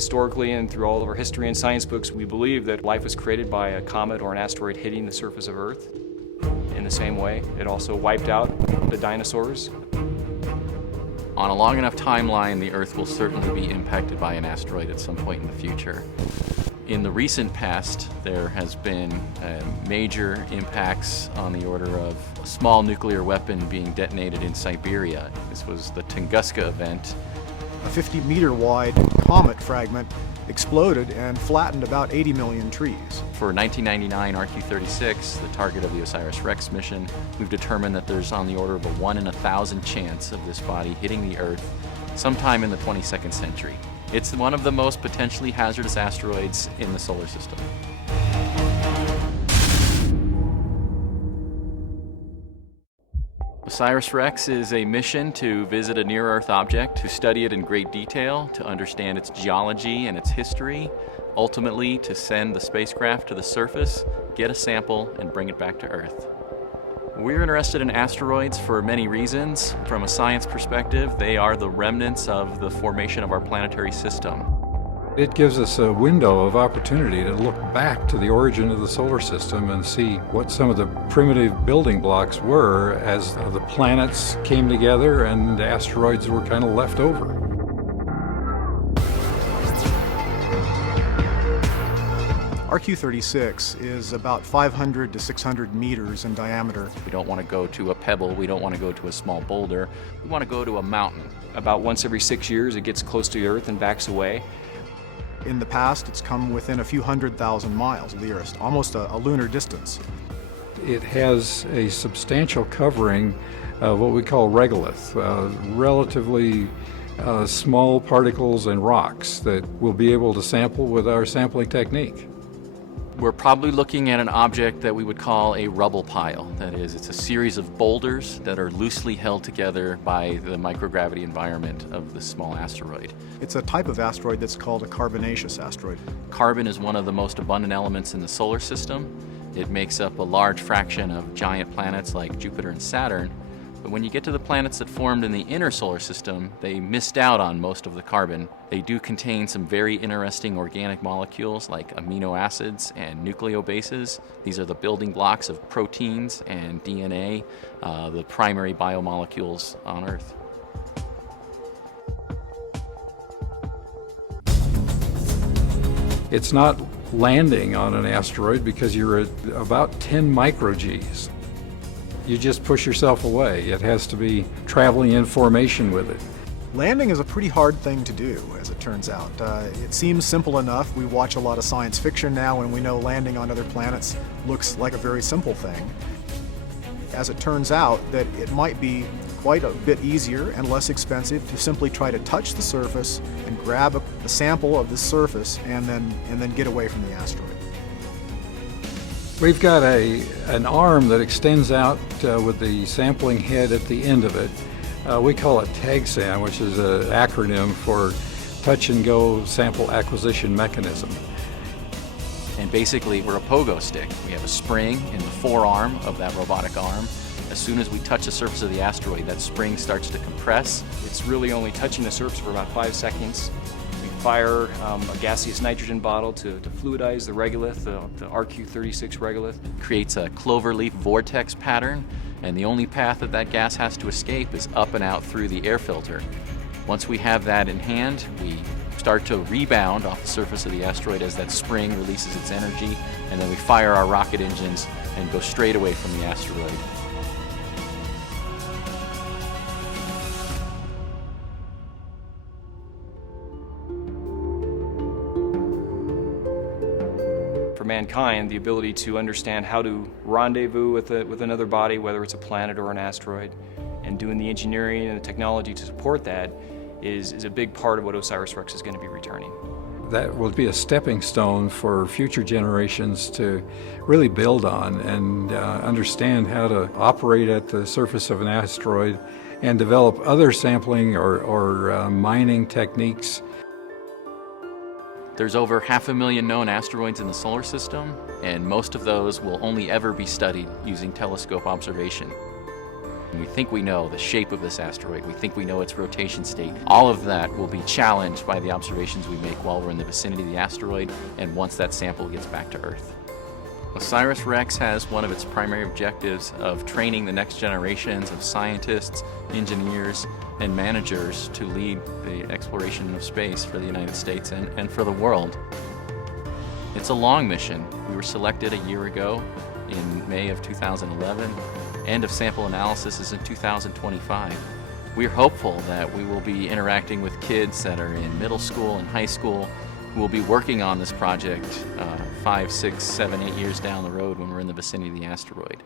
Historically and through all of our history and science books, we believe that life was created by a comet or an asteroid hitting the surface of Earth. In the same way, it also wiped out the dinosaurs. On a long enough timeline, the Earth will certainly be impacted by an asteroid at some point in the future. In the recent past, there has been major impacts on the order of a small nuclear weapon being detonated in Siberia. This was the Tunguska event. A 50-meter wide comet fragment exploded and flattened about 80 million trees. For 1999 RQ-36, the target of the OSIRIS-REx mission, we've determined that there's on the order of a 1 in 1,000 chance of this body hitting the Earth sometime in the 22nd century. It's one of the most potentially hazardous asteroids in the solar system. OSIRIS-REx is a mission to visit a near-Earth object, to study it in great detail, to understand its geology and its history, ultimately to send the spacecraft to the surface, get a sample, and bring it back to Earth. We're interested in asteroids for many reasons. From a science perspective, they are the remnants of the formation of our planetary system. It gives us a window of opportunity to look back to the origin of the solar system and see what some of the primitive building blocks were as the planets came together and asteroids were kind of left over. RQ-36 is about 500 to 600 meters in diameter. We don't want to go to a pebble, we don't want to go to a small boulder, we want to go to a mountain. About once every 6 years, it gets close to the Earth and backs away. In the past, it's come within a few 100,000 miles of the Earth, almost a lunar distance. It has a substantial covering of what we call regolith, relatively small particles and rocks that we'll be able to sample with our sampling technique. We're probably looking at an object that we would call a rubble pile. That is, it's a series of boulders that are loosely held together by the microgravity environment of this small asteroid. It's a type of asteroid that's called a carbonaceous asteroid. Carbon is one of the most abundant elements in the solar system. It makes up a large fraction of giant planets like Jupiter and Saturn. But when you get to the planets that formed in the inner solar system, they missed out on most of the carbon. They do contain some very interesting organic molecules like amino acids and nucleobases. These are the building blocks of proteins and DNA, the primary biomolecules on Earth. It's not landing on an asteroid because you're at about 10 micro-Gs. You just push yourself away. It has to be traveling in formation with it. Landing is a pretty hard thing to do, as it turns out. It seems simple enough. We watch a lot of science fiction now, and we know landing on other planets looks like a very simple thing. As it turns out, that it might be quite a bit easier and less expensive to simply try to touch the surface and grab a sample of the surface and then get away from the asteroid. We've got an arm that extends out with the sampling head at the end of it. We call it TAGSAM, which is an acronym for Touch and Go Sample Acquisition Mechanism. And basically, we're a pogo stick. We have a spring in the forearm of that robotic arm. As soon as we touch the surface of the asteroid, that spring starts to compress. It's really only touching the surface for about 5 seconds. We fire a gaseous nitrogen bottle to fluidize the regolith, the RQ-36 regolith. It creates a cloverleaf vortex pattern, and the only path that that gas has to escape is up and out through the air filter. Once we have that in hand, we start to rebound off the surface of the asteroid as that spring releases its energy, and then we fire our rocket engines and go straight away from the asteroid. For mankind, the ability to understand how to rendezvous with another body, whether it's a planet or an asteroid, and doing the engineering and the technology to support that is a big part of what OSIRIS-REx is going to be returning. That will be a stepping stone for future generations to really build on and understand how to operate at the surface of an asteroid and develop other sampling or mining techniques. There's over 500,000 known asteroids in the solar system, and most of those will only ever be studied using telescope observation. We think we know the shape of this asteroid. We think we know its rotation state. All of that will be challenged by the observations we make while we're in the vicinity of the asteroid and once that sample gets back to Earth. OSIRIS-REx has one of its primary objectives of training the next generations of scientists, engineers, and managers to lead the exploration of space for the United States and for the world. It's a long mission. We were selected a year ago in May of 2011. End of sample analysis is in 2025. We're hopeful that we will be interacting with kids that are in middle school and high school who will be working on this project 5, 6, 7, 8 years down the road when we're in the vicinity of the asteroid.